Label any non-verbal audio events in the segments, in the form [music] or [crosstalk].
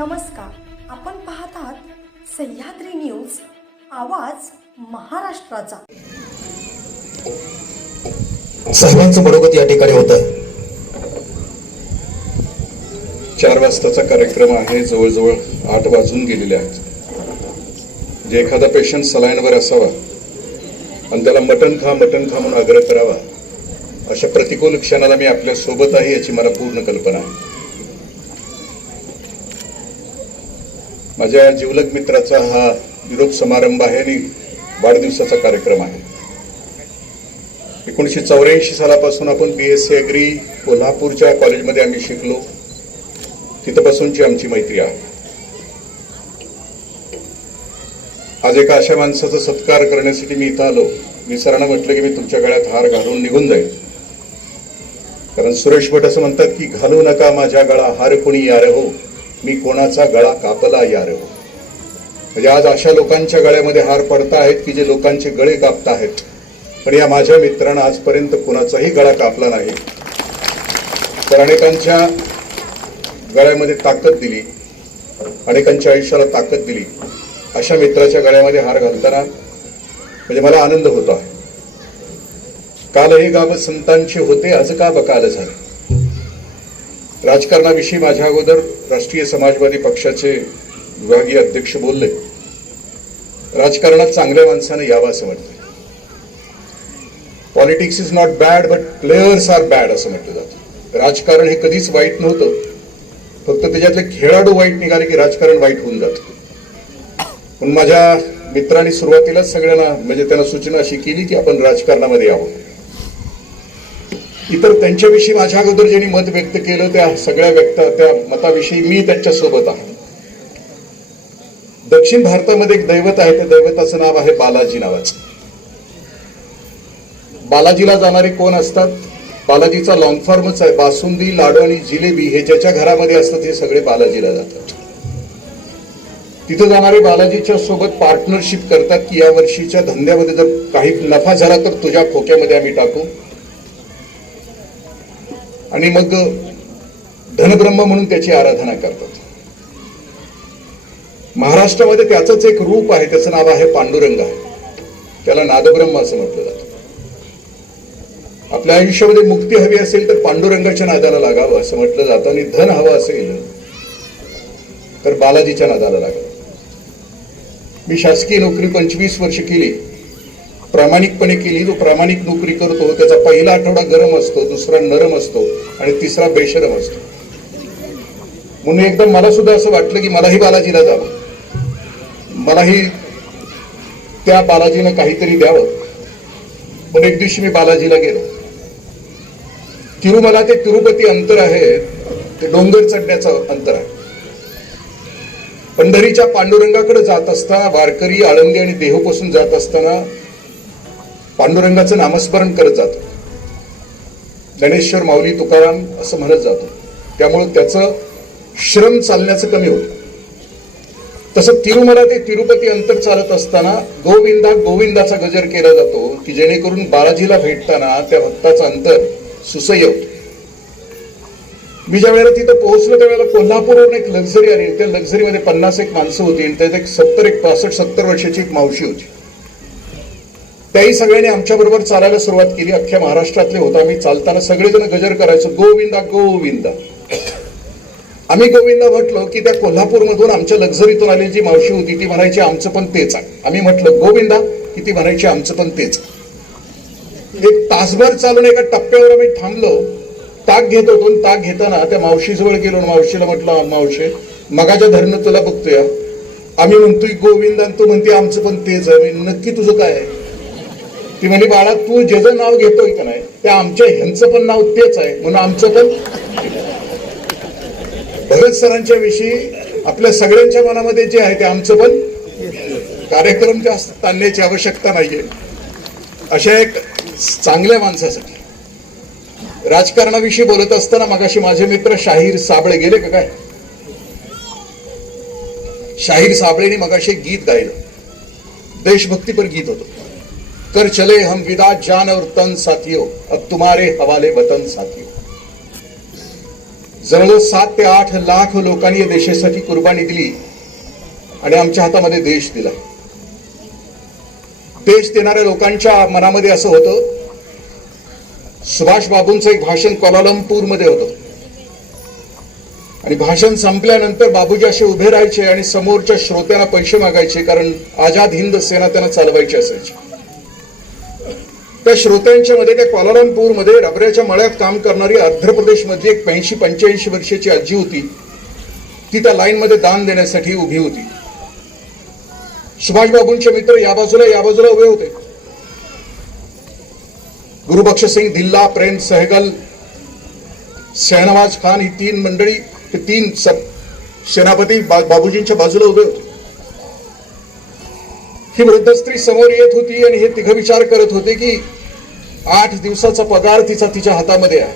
नमस्कार. आपण पाहत आहात सह्याद्री न्यूज आवाज महाराष्ट्राचा. साहेबांचं मनोगत या ठिकाणी होतं चार वाजताचा कार्यक्रम आहे जवळजवळ आठ वाजून गेलेले आहेत. जे एखादा पेशंट सलाईनवर असावा आणि त्याला मटण खा मटण खा म्हणून आग्रह करावा अशा प्रतिकूल क्षणाला मी आपल्यासोबत आहे याची मला पूर्ण कल्पना आहे. माझ्या जिवलग मित्राचा हा निरोप समारंभ आहे आणि वाढदिवसाचा कार्यक्रम आहे. एकोणीसशे चौऱ्याऐंशी सालापासून आपण बी एस सी अग्री कोल्हापूरच्या कॉलेजमध्ये आम्ही शिकलो. तिथपासूनची आमची मैत्री आहे. आज एका अशा माणसाचा सत्कार करण्यासाठी मी इथं आलो. मी सरांना म्हटलं की मी तुमच्या गळ्यात हार घालून निघून जाईल कारण सुरेश भट असं म्हणतात की घालू नका माझ्या गळा हार कोणी यार हो. मी कोणाचा गळा कापला यार रे. म्हणजे आज अशा लोकांच्या गळ्यामध्ये हार पडत आहेत की जे लोकांचे गळे कापत आहेत पण या माझ्या मित्रानं आजपर्यंत कुणाचाही गळा कापला नाही. तर अनेकांच्या गळ्यामध्ये ताकद दिली. अनेकांच्या आयुष्याला ताकद दिली. अशा मित्राच्या गळ्यामध्ये हार घालताना म्हणजे मला आनंद होतो आहे. काल हे गाव संतांचे होते आज का बकाल झाले राजकारणाविषयी माझ्या अगोदर राष्ट्रीय समाजवादी पक्षाचे विभागीय अध्यक्ष बोलले. राजकारणात चांगल्या माणसानं यावं असं म्हटलं politics is not bad but players are bad असं म्हटलं जातं. राजकारण हे कधीच वाईट नव्हतं. फक्त त्याच्यातले खेळाडू वाईट निघाले की राजकारण वाईट होऊन जातं. पण माझ्या मित्रांनी सुरुवातीलाच सगळ्यांना म्हणजे त्यांना सूचना अशी केली की आपण राजकारणामध्ये यावं. इतर त्यांच्याविषयी माझ्या अगोदर ज्यांनी मत व्यक्त केलं त्या सगळ्या व्यक्त त्या मताविषयी मी त्यांच्यासोबत आहे. दक्षिण भारतामध्ये एक दैवत आहे त्या दैवताचं नाव आहे बालाजी नावाचं. बालाजीला जाणारे कोण असतात? बालाजीचा लॉंग फॉर्मच आहे बासुंदी लाडू आणि जिलेबी हे ज्याच्या घरामध्ये असतात हे सगळे बालाजीला जातात. तिथे जाणारे बालाजीच्या सोबत पार्टनरशिप करतात की या वर्षीच्या धंद्यामध्ये जर काही नफा झाला तर तुझ्या खोक्यामध्ये आम्ही टाकू. आणि मग धनब्रह्म म्हणून त्याची आराधना करतात. महाराष्ट्रामध्ये त्याचंच एक रूप आहे त्याचं नाव आहे पांडुरंग त्याला नादब्रह्म असं म्हटलं जातं. आपल्या आयुष्यामध्ये मुक्ती हवी असेल तर पांडुरंगाच्या नादाला लागावं असं म्हटलं जातं आणि धन हवं असेल तर बालाजीच्या नादाला लागावं. मी शासकीय नोकरी पंचवीस वर्ष केली. प्रामाणिकपणे केली जो प्रामाणिक नोकरी करतो त्याचा पहिला आठवडा गरम असतो दुसरा नरम असतो आणि तिसरा बेशरम असतो. म्हणून एकदम मला सुद्धा असं वाटलं की मलाही बालाजीला जावं. मलाही त्या बालाजीनं काहीतरी द्यावं. पण एक दिवशी मी बालाजीला गेलो. तिरुमला ते तिरुपती अंतर आहे ते डोंगर चढण्याचं अंतर आहे. पंढरीच्या पांडुरंगाकडे जात असता वारकरी आळंदी आणि देहूपासून जात असताना पांडुरंगाचं नामस्मरण करत जातो. ज्ञानेश्वर माऊली तुकाराम असं म्हणत जातो. त्यामुळे त्याचं श्रम चालण्याचं कमी होतं. तसं तिरुमला ते तिरुपती अंतर चालत असताना गोविंदा गोविंदाचा गजर केला जातो की जेणेकरून बालाजीला भेटताना त्या भक्ताचं अंतर सुसह्य होतं. मी ज्या वेळेला तिथं पोहोचलो त्यावेळेला कोल्हापूरवरून एक लक्झरी आली. त्या लक्झरीमध्ये पन्नास एक माणसं होती आणि त्यात एक सत्तर एक पासष्ट सत्तर वर्षाची एक मावशी होती. त्याही सगळ्यांनी आमच्या बरोबर चालायला सुरुवात केली. अख्ख्या महाराष्ट्रातले होता. आम्ही चालताना सगळेजण गजर करायचो. गोविंदा गोविंदा. आम्ही गोविंदा म्हटलो की त्या कोल्हापूरमधून आमच्या लक्झरीतून आलेली जी मावशी होती ती म्हणायची आमचं पण तेच आहे. आम्ही म्हटलं गोविंदा की ती म्हणायची आमचं पण तेच एक तासभर चालून एका टप्प्यावर आम्ही थांबलो. ताक घेत होतो ताक घेताना त्या मावशीजवळ गेलो मावशीला म्हटलं मावशी मगाच्या धरणं तुला बघतोय. आम्ही म्हणतोय गोविंदा तू म्हणते आमचं पण तेच आहे. म्हणजे नक्की तुझं काय आहे? ती म्हणे बाळा तू ज्याचं नाव घेतोय का नाही ते आमच्या ह्यांचं पण नाव तेच आहे म्हणून आमचं पण [laughs] भगत सरांच्या विषयी आपल्या सगळ्यांच्या मनामध्ये जे आहे ते आमचं पण कार्यक्रम जास्त ताणण्याची आवश्यकता नाहीये. अशा एक चांगल्या माणसासाठी. राजकारणाविषयी बोलत असताना मगाशी माझे मित्र शाहीर साबळे गेले का काय? शाहीर साबळेने मगाशी गीत गायलं. देशभक्तीपर गीत होतं. कर चले हम विदा जान और तन साथियों। अब तुम्हारे हवाले वतन साथियों। जवळजवळ सात ते आठ लाख लोकांनी या देशासाठी कुर्बानी दिली आणि आमच्या हातामध्ये देश दिला. देश देणाऱ्या लोकांच्या मनामध्ये असं होतं सुभाष बाबूंचं एक भाषण कोलालंपूरमध्ये होतं. आणि भाषण संपल्यानंतर बाबूजी असे उभे राहायचे आणि समोरच्या श्रोत्यांना पैसे मागायचे कारण आझाद हिंद सेना त्यांना चालवायची असायची. त्या श्रोत्यांच्या मध्ये त्या कोलालंपूरमध्ये रबऱ्याच्या मळ्यात काम करणारी आंध्र प्रदेशमधली एक ब्याऐंशी पंच्याऐंशी वर्षाची आजी होती. ती त्या लाईनमध्ये दान देण्यासाठी उभी होती. सुभाषबाबूंचे मित्र या बाजूला या बाजूला उभे होते. गुरुबक्ष सिंग दिल्ला प्रेम सहगल शहनवाज खान ही तीन मंडळी ते तीन सेनापती बा- बाबूजींच्या बाजूला उभे होते. ही वृद्ध स्त्री समोर येत होती आणि हे तिघं विचार करत होते की आठ दिवसाचा पगार तिचा तिच्या हातामध्ये आहे.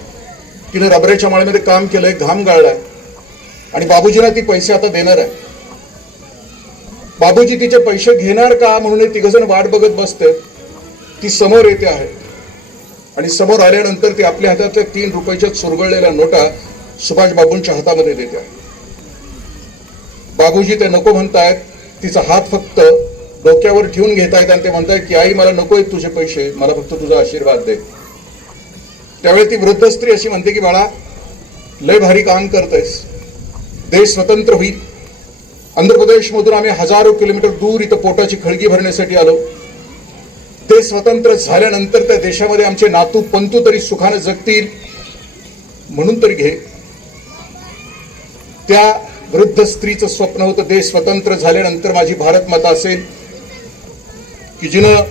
तिने रबऱ्याच्या माळ्यामध्ये काम केलंय घाम गाळलाय. आणि बाबूजींना ती पैसे आता देणार आहे. बाबूजी तिचे पैसे घेणार का म्हणून हे तिघ जण वाट बघत बसते. ती समोर येते आहे. आणि समोर आल्यानंतर ती आपल्या हातातल्या तीन रुपयाच्या चुरगळलेल्या नोटा सुभाष बाबूंच्या हातामध्ये देते आहे. बाबूजी ते नको म्हणतायत तिचा हात फक्त डोक्यावर ठेवून घेतायत आणि ते म्हणतायत की आई मला नको आहेत तुझे पैसे. मला फक्त तुझा आशीर्वाद दे. त्यावेळी ती वृद्ध स्त्री अशी म्हणते की बाळा लय भारी काम करतेस देश स्वतंत्र होईल. आंध्र प्रदेशमधून आम्ही हजारो किलोमीटर दूर इथं पोटाची खळगी भरण्यासाठी आलो. ते स्वतंत्र झाल्यानंतर त्या देशामध्ये आमचे नातू पंतू तरी सुखानं जगतील. म्हणून तरी घे. त्या वृद्ध स्त्रीचं स्वप्न होतं देश स्वतंत्र झाल्यानंतर माझी भारत माता असेल. की जिनं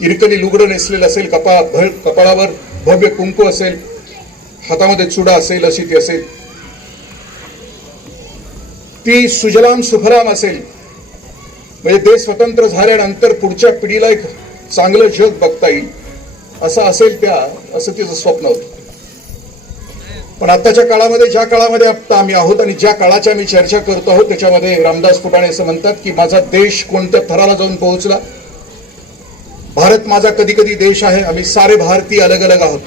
इरकली लुगडं नेसलेलं असेल कपा भळ कपाळावर भव्य कुंकू असेल हातामध्ये चुडा असेल अशी ती असेल. ती सुजलाम सुफलाम असेल. म्हणजे देश स्वतंत्र झाल्यानंतर पुढच्या पिढीला एक चांगलं जग बघता येईल. असं असेल त्या असं तिचं स्वप्न होतं. पण आताच्या काळामध्ये ज्या काळामध्ये आता आम्ही आहोत आणि ज्या काळाची आम्ही चर्चा करतो आहोत त्याच्यामध्ये रामदास फुटाणे असं म्हणतात की माझा देश कोणत्या थराला जाऊन पोहोचला? भारत माझा कधी कधी देश आहे. आम्ही सारे भारतीय अलग अलग आहोत.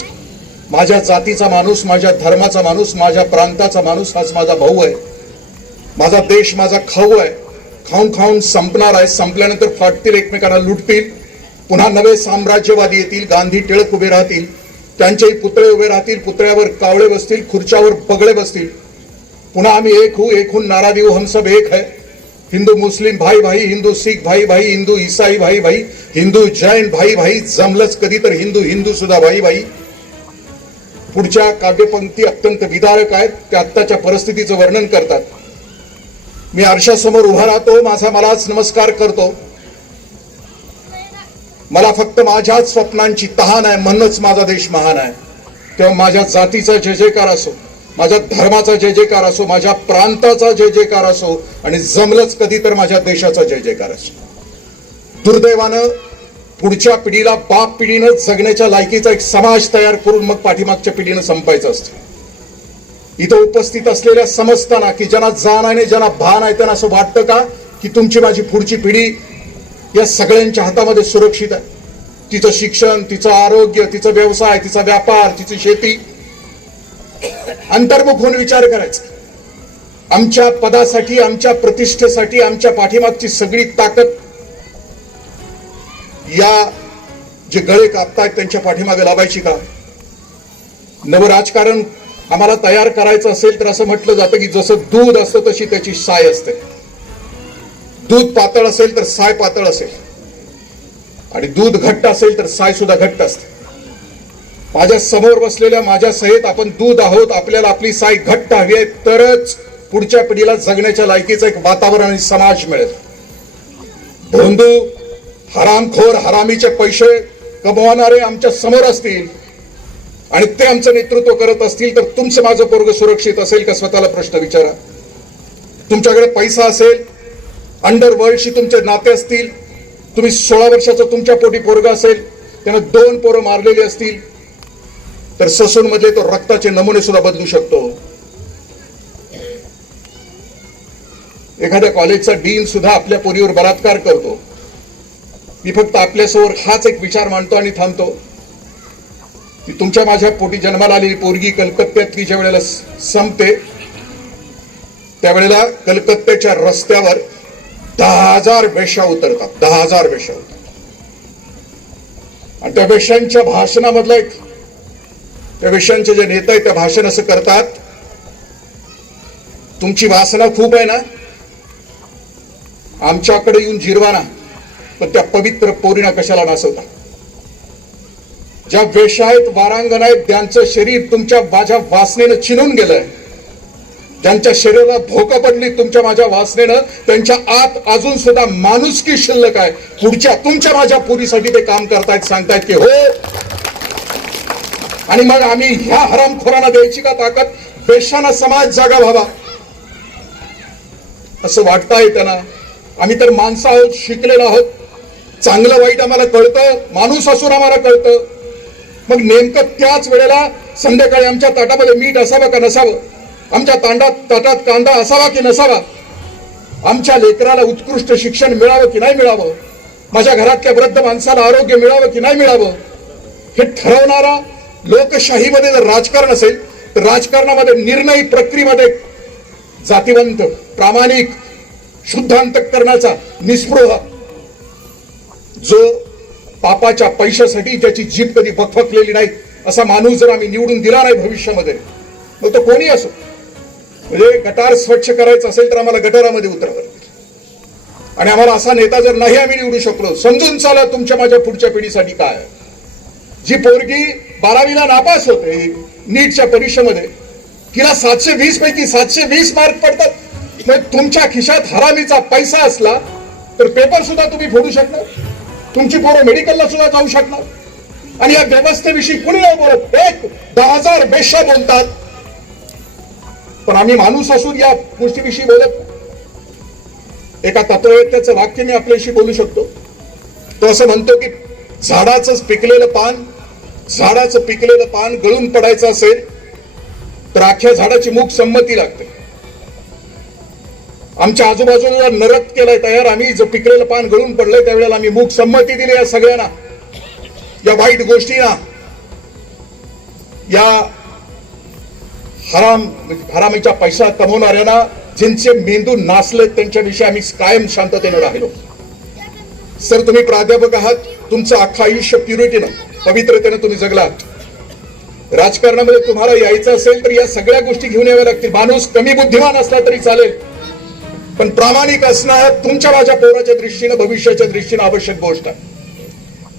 माझ्या जातीचा माणूस माझ्या धर्माचा माणूस माझ्या प्रांताचा माणूस हाच माझा भाऊ आहे. माझा देश माझा खाऊ आहे. खाऊन खाऊन संपणार आहे. संपल्यानंतर फाटतील एकमेकांना लुटतील. पुन्हा नवे साम्राज्यवादी येतील. गांधी टिळक उभे राहतील. त्यांचेही पुतळे उभे राहतील पुतळ्यावर कावळे बसतील खुर्च्यावर पगळे बसतील. पुन्हा आम्ही एक हू एक हून नारा देऊ हम सब एक है. हिंदू मुस्लिम भाई भाई हिंदू सिख भाई भाई हिंदू ईसाई भाई भाई हिंदू जैन भाई भाई जमलंच कधी तर हिंदू हिंदू सुद्धा भाई भाई. पुढच्या काव्यपंक्ती अत्यंत विदारक आहेत त्या आत्ताच्या परिस्थितीचं वर्णन करतात. मी आरशासमोर उभा राहतो माझा मलाच नमस्कार करतो. मला फक्त माझ्याच स्वप्नांची तहान आहे म्हणूनच माझा देश महान आहे. तेव्हा माझ्या जातीचा जय जयकार असो माझ्या धर्माचा जय जयकार असो माझ्या प्रांताचा जय जयकार असो आणि जमलंच कधी तर माझ्या देशाचा जय जयकार असो. दुर्दैवानं पुढच्या पिढीला बाप पिढीनं जगण्याच्या लायकीचा एक समाज तयार करून मग पाठीमागच्या पिढीनं संपायचं असतं. इथं उपस्थित असलेल्या समजताना की ज्यांना जाण आहे ज्यांना भान आहे त्यांना असं वाटतं का की तुमची माझी पुढची पिढी या सगळ्यांच्या हातामध्ये सुरक्षित आहे. तिचं शिक्षण तिचं आरोग्य तिचा व्यवसाय तिचा व्यापार तिची शेती. अंतर्मुख होऊन विचार करायचा. आमच्या पदासाठी आमच्या प्रतिष्ठेसाठी आमच्या पाठीमागची सगळी ताकद या जे गळे कापतायत त्यांच्या पाठीमागे लावायची का? नवराजकारण आम्हाला तयार करायचं असेल तर असं म्हटलं जातं की जसं दूध असतं तशी त्याची साय असते. दूध पातळ असेल तर साय पातळ असेल. आणि दूध घट्ट असेल तर साय सुद्धा घट्ट असते. माझ्यासमोर बसलेल्या माझ्या सहित आपण दूध आहोत आपल्याला आपली साय घट्ट हवी आहे तरच पुढच्या पिढीला जगण्याच्या लायकीचं एक वातावरण आणि समाज मिळेल. धोंदू हरामखोर हरामीचे पैसे कमवणारे आमच्यासमोर असतील आणि ते आमचं नेतृत्व करत असतील तर तुमचं माझं पोरग सुरक्षित असेल का? स्वतःला प्रश्न विचारा. तुमच्याकडे पैसा असेल अंडरवर्ल्डशी तुमचे नाते असतील तुम्ही सोळा वर्षाचं तुमच्या पोटी पोरग असेल त्यानं दोन पोरं मारलेली असतील तर ससून मधले तो रक्ताचे नमुने सुद्धा बदलू शकतो. एखाद्या कॉलेजचा डीन सुद्धा आपल्या पोरीवर बलात्कार करतो. मी फक्त आपल्यासमोर हाच एक विचार मांडतो आणि थांबतो. की तुमच्या माझ्या पोटी जन्माला आलेली पोरगी कलकत्त्यातली ज्या वेळेला संपते त्यावेळेला कलकत्त्याच्या रस्त्यावर दहा हजार वेशा उतरतात दहा हजार वेशा उतरतात आणि त्या वेश्यांच्या भाषणामधलं एक त्या वेश्यांचे जे नेता आहेत त्या भाषण असं करतात तुमची वासना खूप आहे ना? आमच्याकडे येऊन जिरवाना पण त्या पवित्र पोरीना कशाला नासवता? ज्या वेशा आहेत वारांगण आहेत त्यांचं शरीर तुमच्या माझ्या वासनेनं चिनून गेलंय. त्यांच्या शरीराला भोकं पडली तुमच्या माझ्या वासनेनं त्यांच्या आत अजून सुद्धा माणुसकी शिल्लक आहे. पुढच्या तुमच्या माझ्या पुरीसाठी ते काम करतायत सांगतायत की हो. आणि मग आम्ही ह्या हरामखोरांना द्यायची का ताकद? बेशाना समाज जागा व्हावा. असं वाटताय त्यांना. आम्ही तर माणसं आहोत शिकलेलो आहोत. चांगलं वाईट आम्हाला कळतं माणूस असून आम्हाला कळतं. मग नेमकं त्याच वेळेला संध्याकाळी आमच्या ताटामध्ये मीठ असावं का नसावं? आमच्या तांडात ताटात कांदा असावा की नसावा? आमच्या लेकराला उत्कृष्ट शिक्षण मिळावं की नाही मिळावं? माझ्या घरातल्या वृद्ध माणसाला आरोग्य मिळावं की नाही मिळावं? हे ठरवणारा लोकशाहीमध्ये जर राजकारण असेल तर राजकारणामध्ये निर्णय प्रक्रियेमध्ये जातीवंत प्रामाणिक शुद्ध अंतकरणाचा निस्पृह जो पापाच्या पैशासाठी ज्याची जीभ कधी बकफकलेली नाही असा माणूस जर आम्ही निवडून दिला नाही भविष्यामध्ये मग तो कोणी असो. म्हणजे गटार स्वच्छ करायचं असेल तर आम्हाला गटारामध्ये उतरावं लागेल. आणि आम्हाला असा नेता जर नाही आम्ही निवडू शकलो समजून चाला तुमच्या माझ्या पुढच्या पिढीसाठी काय आहे. जी पोरगी बारावीला नापास होते नीटच्या परीक्षेमध्ये तिला सातशे वीस पैकी सातशे वीस मार्क पडतात. मग तुमच्या खिशात हरामीचा पैसा असला तर पेपर सुद्धा तुम्ही फोडू शकणार. तुमची पोरं मेडिकलला सुद्धा जाऊ शकणार. आणि या व्यवस्थेविषयी कुणी नाही बोलत. एक दहा हजार बेशा बोलतात. पण आम्ही माणूस असून या गोष्टीविषयी बोलत एका तत्ववेत्याचं वाक्य मी आपल्याशी बोलू शकतो. तो असं म्हणतो की झाडाचं पिकलेलं पान झाडाचं पिकलेलं पान गळून पडायचं असेल तर अख्ख्या झाडाची मूक संमती लागते. आमच्या आजूबाजूला नरक केलाय तयार. आम्ही जर पिकलेलं पान गळून पडलंय त्यावेळेला आम्ही मूक संमती दिली या सगळ्यांना. या वाईट गोष्टींना. या हराम हरामीचा पैसा कमवणाऱ्यांना ज्यांचे मेंदू नाचले त्यांच्याविषयी आम्ही कायम शांततेनं राहिलो. सर तुम्ही प्राध्यापक आहात. तुमचं अख्खं आयुष्य प्युरिटीनं पवित्रतेनं तुम्ही जगलात. राजकारणामध्ये तुम्हाला यायचं असेल तर या सगळ्या गोष्टी घेऊन याव्या लागतील. माणूस कमी बुद्धिमान असला तरी चालेल. पण प्रामाणिक असणं तुमच्या माझ्या पोराच्या दृष्टीनं भविष्याच्या दृष्टीनं आवश्यक गोष्ट आहे.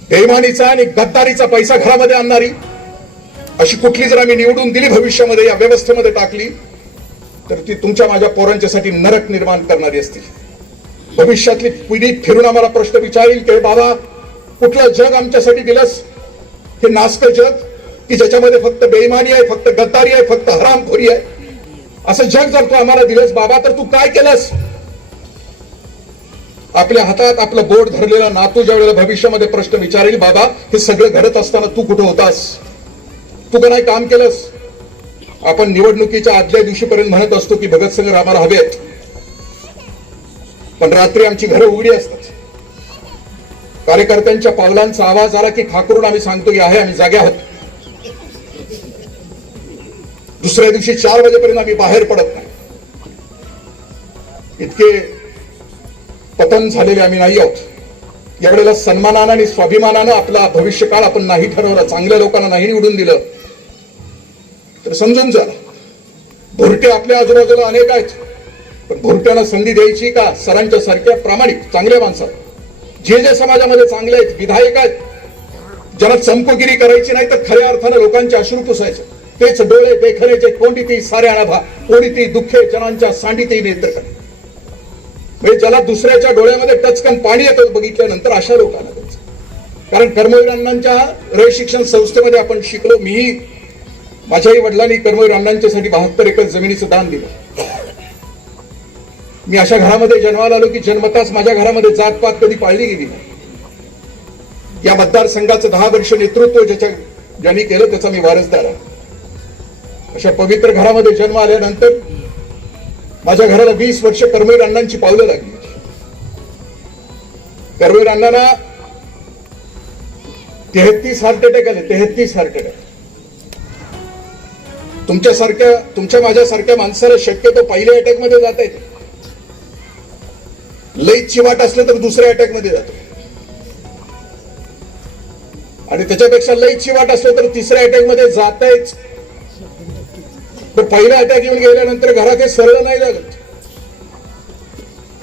बेमानीचा आणि गद्दारीचा पैसा घरामध्ये आणणारी अशी कुठली जर आम्ही निवडून दिली भविष्यामध्ये या व्यवस्थेमध्ये टाकली तर ती तुमच्या माझ्या पोरांच्यासाठी नरक निर्माण करणारी असतील. भविष्यातली पिढी फिरून आम्हाला प्रश्न विचारेल की बाबा कुठलं जग आमच्यासाठी दिलंस? हे नास्त जग की ज्याच्यामध्ये फक्त बेईमानी आहे फक्त गद्दारी आहे फक्त हरामखोरी आहे? असं जग जर तू आम्हाला दिलंस बाबा तर तू काय केलंस? आपल्या हातात आपलं बोट धरलेला नातू ज्या वेळेला भविष्यामध्ये प्रश्न विचारेल बाबा हे सगळं घडत असताना तू कुठं होतास? तू का नाही काम केलंस? आपण निवडणुकीच्या आदल्या दिवशीपर्यंत म्हणत असतो की भगतसिंग आम्हाला हवेत. पण रात्री आमची घरं उघडी असतात. कार्यकर्त्यांच्या पावलांचा आवाज आला की ठाकरून आम्ही सांगतो की आहे आम्ही जागे आहोत. दुसऱ्या दिवशी चार वाजेपर्यंत आम्ही बाहेर पडत नाही. इतके पतन झालेले आम्ही नाही आहोत. यावेळेला सन्मानानं आणि स्वाभिमानानं आपला भविष्यकाळ आपण नाही ठरवला. चांगल्या लोकांना नाही निवडून दिलं. तर समजून जा. भुरटे आपल्या आजूबाजूला अनेक आहेत. पण भुरट्यांना संधी द्यायची का? सरांच्या सारख्या प्रामाणिक चांगल्या माणसात जे जे समाजामध्ये चांगले आहेत विधायक आहेत ज्यांना चमकोगिरी करायची नाही तर खऱ्या अर्थानं लोकांचे अश्रू पुसायचे. तेच डोळे बेखरेचे कोंडी ती साऱ्या आणाभा कोणी ती दुःखे जनांच्या सांडीतही नेत्र म्हणजे ज्याला दुसऱ्याच्या डोळ्यामध्ये टचकन पाणी येतं बघितल्यानंतर अशा लोकांना कारण कर्मवीरांच्या रशिक्षण संस्थेमध्ये आपण शिकलो मीही माझ्याही वडिलांनी कर्मवीर अण्णांच्यासाठी बहात्तर एकर जमिनीचं दान दिलं. मी अशा घरामध्ये जन्माला आलो की जन्मताच माझ्या घरामध्ये जातपात कधी पाळली गेली नाही. या मतदारसंघाचं दहा वर्ष नेतृत्व ज्याच्या ज्यांनी केलं त्याचा मी वारसदार आहे. अशा पवित्र घरामध्ये जन्म आल्यानंतर माझ्या घराला वीस वर्ष कर्मवीर अण्णांची पावलं लागली. कर्मवीर अण्णांना तेहतीस हार्ट अटॅक आले तेहतीस हार्ट अटॅक तुमच्यासारख्या तुमच्या माझ्यासारख्या माणसाला शक्यतो पहिल्या अटॅकमध्ये जाता येते लईच चिवाट असलं तर दुसऱ्या अटॅकमध्ये जातो. आणि त्याच्यापेक्षा लईच चिवाट असलं तर तिसऱ्या अटॅकमध्ये जातायच तर पहिला अटॅक येऊन गेल्यानंतर घरात हे सरळ नाही लागत.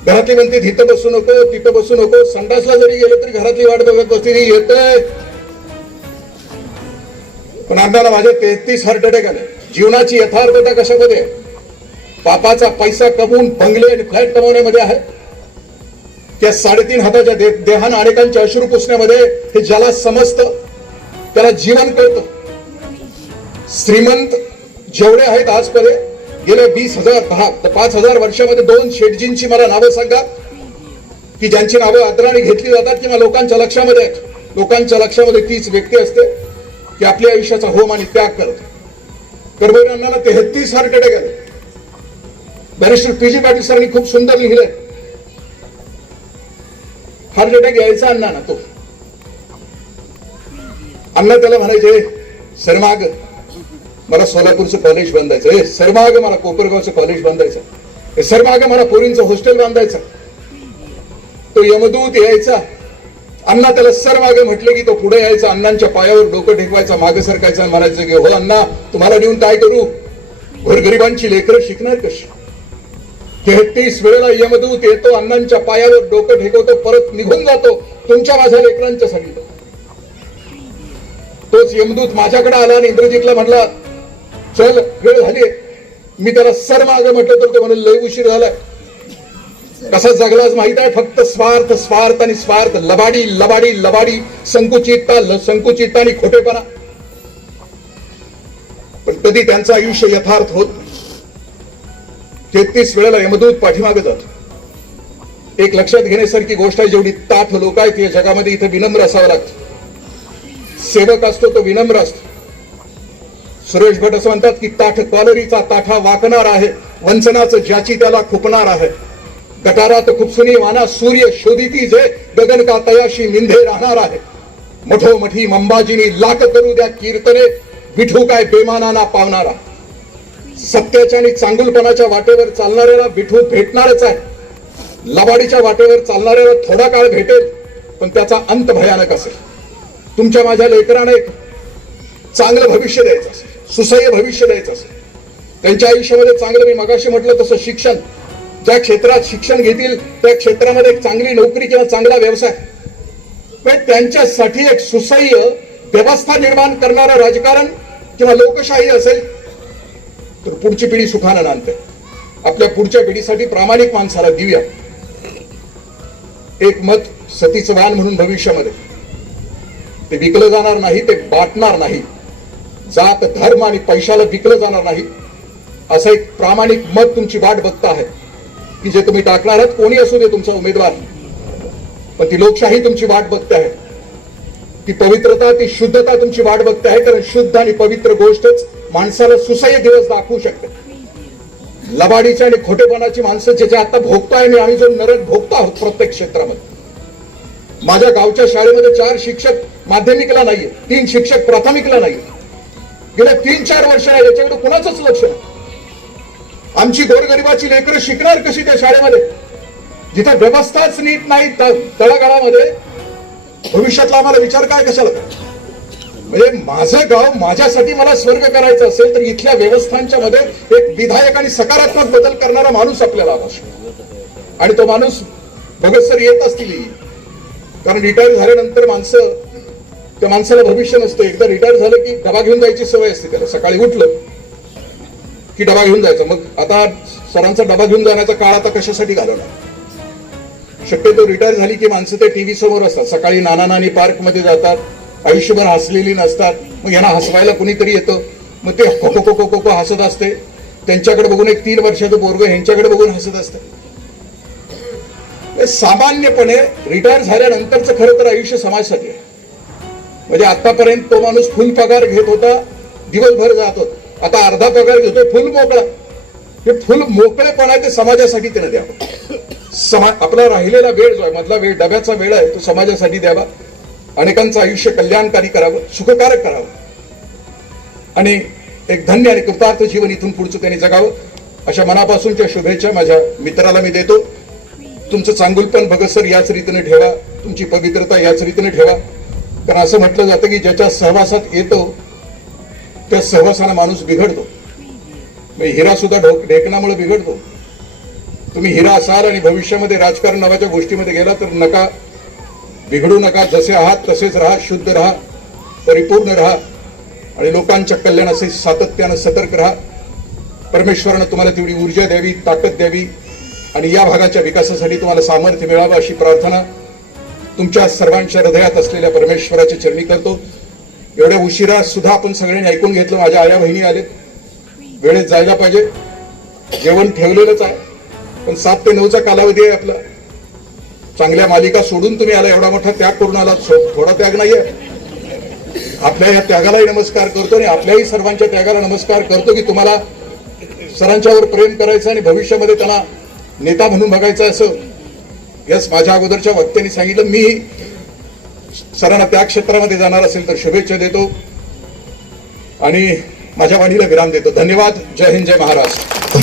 घरातली म्हणते तिथं बसू नको तिथं बसू नको. संडासला जरी गेलं तरी घरातली वाट बघत बसते येत. येतंय पण अण्णाला माझे तेहतीस हार्ट अटॅक आले. जीवनाची यथार्थता कशामध्ये? बापाचा पापाचा पैसा कमवून बंगले आणि फ्लॅट कमवण्यामध्ये आहे? त्या साडेतीन हाताच्या दे, देहानं अनेकांच्या अश्रू पुसण्यामध्ये हे ज्याला समजतं त्याला जीवन कळतं. श्रीमंत जेवढे आहेत आजपर्यंत गेल्या वीस हजार दहा पाच हजार वर्षामध्ये दोन शेटजींची मला नावं सांगा. की ज्यांची नावं आदराने घेतली जातात किंवा लोकांच्या लक्षामध्ये लोकांच्या लक्षामध्ये तीच व्यक्ती असते की आपल्या आयुष्याचा होम आणि त्याग करते. कर्मवीर अण्णाला तेहतीस हार्ट अटॅक आले बॅरिस्टर पी जी पाटील सरांनी खूप सुंदर लिहिलंय. हार्ट अटॅक यायचा अण्णा ना तो. अण्णा त्याला म्हणायचे सरमाग मला सोलापूरचं कॉलेज बांधायचं. हे सरमाग मला कोपरगावचं कॉलेज बांधायचं. हे सरमाग मला पोरींचं हॉस्टेल बांधायचं. तो यमदूत यायचा. अण्णा त्याला सर मागे म्हटलं की तो पुढे यायचा अण्णांच्या पायावर डोकं ठेकवायचा मागे सरकायचा म्हणायचं की हो अण्णा तुम्हाला नेऊन काय करू? गोरगरिबांची लेकरं शिकणार कशी? तेहतीस वेळेला यमदूत येतो अण्णांच्या पायावर डोकं ठेकवतो परत निघून जातो तुमच्या माझ्या लेकरांच्या साठी. तोच यमदूत माझ्याकडे आला आणि इंद्रजितला म्हटला चल वेळ झाली मी त्याला सर मागे म्हटलं तर तो म्हणून लय उशीर झालाय. कसं जगलाच माहीत आहे? फक्त स्वार्थ स्वार्थ आणि स्वार्थ. लबाडी लबाडी लबाडी. संकुचितता संकुचितता आणि खोटेपणा. पण कधी त्यांचं आयुष्य यथार्थ होत तेहतीस वेळेला यमदूत पाठीमागे जात. एक लक्षात घेण्यासारखी गोष्ट आहे जेवढी ताठ लोक आहेत या जगामध्ये इथे विनम्र असावं लागतं. सेवक असतो तो विनम्र असतो. सुरेश भट असं म्हणतात की ताठ कॉलरीचा ताठा वाकणार आहे वंचनाचं ज्याची त्याला खुपणार आहे. गटारात खुपसुनी वाना सूर्य शोधिती जे गगन का तयाशी मिंधे राहणार आहे. मठो मठी मंबाजीनी लाख करू द्या कीर्तने विठू काय बेमानाना पावणारा. सत्याच्या आणि चांगुलपणाच्या वाटेवर चालणाऱ्याला विठू भेटणारच आहे. लबाडीच्या वाटेवर चालणाऱ्याला थोडा काळ भेटेल पण त्याचा अंत भयानक असेल. तुमच्या माझ्या लेकरांना एक चांगलं भविष्य द्यायचं असेल सुसह्य भविष्य द्यायचं असेल. त्यांच्या आयुष्यामध्ये चांगलं मी मगाशी म्हटलं तसं शिक्षण ज्या क्षेत्रात शिक्षण घेतील त्या क्षेत्रामध्ये एक चांगली नोकरी किंवा चांगला व्यवसाय. म्हणजे त्यांच्यासाठी एक सुसह्य व्यवस्था निर्माण करणारं राजकारण किंवा लोकशाही असेल तर पुढची पिढी सुखानं नांदते. आपल्या पुढच्या पिढीसाठी प्रामाणिक माणसाला देऊया. एक मत सतीचं वाण म्हणून भविष्यामध्ये. ते विकलं जाणार नाही ते बाटणार नाही. जात धर्म आणि पैशाला विकलं जाणार नाही. असं एक प्रामाणिक मत तुमची वाट बघता आहे. की जे तुम्ही टाकणार आहात कोणी असू दे तुमचा उमेदवार. पण ती लोकशाही तुमची वाट बघते आहे. ती पवित्रता ती शुद्धता तुमची वाट बघते आहे कारण शुद्ध आणि पवित्र गोष्टच माणसाला सुसह्य दिवस दाखवू शकते. लबाडीच्या आणि खोटेपणाची माणसं जे जे आता भोगताय आणि आम्ही जो नरक भोगतो आहोत प्रत्येक क्षेत्रामध्ये. माझ्या गावच्या शाळेमध्ये चार शिक्षक माध्यमिकला नाहीये तीन शिक्षक प्राथमिकला नाहीये. गेल्या तीन चार वर्षाला याच्याकडे कुणाचंच लक्ष नाही. आमची गोरगरिबाची लेकरं शिकणार कशी त्या शाळेमध्ये? जिथे व्यवस्थाच नीट नाही तळागाळामध्ये भविष्यातला आम्हाला विचार काय कशाला? म्हणजे माझं गाव माझ्यासाठी मला स्वर्ग करायचं असेल तर इथल्या व्यवस्थांच्या मध्ये एक विधायक आणि सकारात्मक बदल करणारा माणूस आपल्याला आवश्यक आणि तो माणूस भगत सर येत असतील. कारण रिटायर झाल्यानंतर माणसं त्या माणसाला भविष्य नसतं. एकदा रिटायर झालं की डबा घेऊन जायची सवय असते त्याला. सकाळी उठलं की डबा घेऊन जायचा. मग आता सरांचा डबा घेऊन जाण्याचा काळ आता कशासाठी घालवला शक्यतो रिटायर झाली की माणसं ते टीव्ही समोर असतात. सकाळी नाना नानी पार्कमध्ये जातात. आयुष्यभर हसलेली नसतात. मग यांना हसवायला कुणीतरी येतं. मग ते खो खो खो खो खो हसत असते. त्यांच्याकडे बघून एक तीन वर्षाचं पोरग ह्यांच्याकडे बघून हसत असतं. म्हणजे सामान्यपणे रिटायर झाल्यानंतरचं खरं तर आयुष्य समाजासाठी आहे. म्हणजे आतापर्यंत तो माणूस फुल पगार घेत होता. दिवसभर जात होता. आता अर्धा पगार घेतो फुल मोकळा. हे फुल मोकळेपणा आहे ते समाजासाठी त्यानं द्यावं. समा आपला राहिलेला वेळ जो आहे मधला वेळ डब्याचा वेळ आहे तो समाजासाठी द्यावा. अनेकांचं आयुष्य कल्याणकारी करावं सुखकारक करावं. आणि एक धन्य आणि कृतार्थ जीवन इथून पुढचं त्यांनी जगावं. अशा मनापासूनच्या शुभेच्छा माझ्या मित्राला मी देतो. तुमचं चांगुलपण भगतसर याच रीतीने ठेवा. तुमची पवित्रता याच रीतीने ठेवा. कारण असं म्हटलं जातं की ज्याच्या सहवासात येतो त्या सहवासाला माणूस बिघडतो. म्हणजे हिरा सुद्धा ढोक ढेकणामुळे बिघडतो. तुम्ही हिरा असाल आणि भविष्यामध्ये राजकारण नावाच्या गोष्टीमध्ये गेला तर नका बिघडू नका. जसे आहात तसेच राहा शुद्ध राहा परिपूर्ण राहा आणि लोकांच्या कल्याणासाठी सातत्यानं सतर्क राहा. परमेश्वरानं तुम्हाला तेवढी ऊर्जा द्यावी ताकद द्यावी आणि या भागाच्या विकासासाठी तुम्हाला सामर्थ्य मिळावं अशी प्रार्थना तुमच्या सर्वांच्या हृदयात असलेल्या परमेश्वराच्या चरणी करतो. एवढ्या उशिरा सुद्धा आपण सगळ्यांनी ऐकून घेतलं माझ्या आया बहिणी आलेत वेळेत जायला पाहिजे. जेवण ठेवलेलंच आहे. पण सात ते नऊचा कालावधी आहे आपला. चांगल्या मालिका सोडून तुम्ही आला एवढा मोठा त्याग करून आला. सो- थोडा त्याग नाहीये. आपल्या या त्यागालाही नमस्कार करतो आणि आपल्याही सर्वांच्या त्यागाला नमस्कार करतो की तुम्हाला सरांच्यावर प्रेम करायचं आणि भविष्यामध्ये त्यांना नेता म्हणून बघायचं असं. यस माझ्या अगोदरच्या वक्त्यांनी सांगितलं. मी सरांना त्या क्षेत्रामध्ये जाणार असेल तर शुभेच्छा देतो. आणि माझ्या वाणीला विराम देतो. धन्यवाद. जय हिंद जय महाराष्ट्र.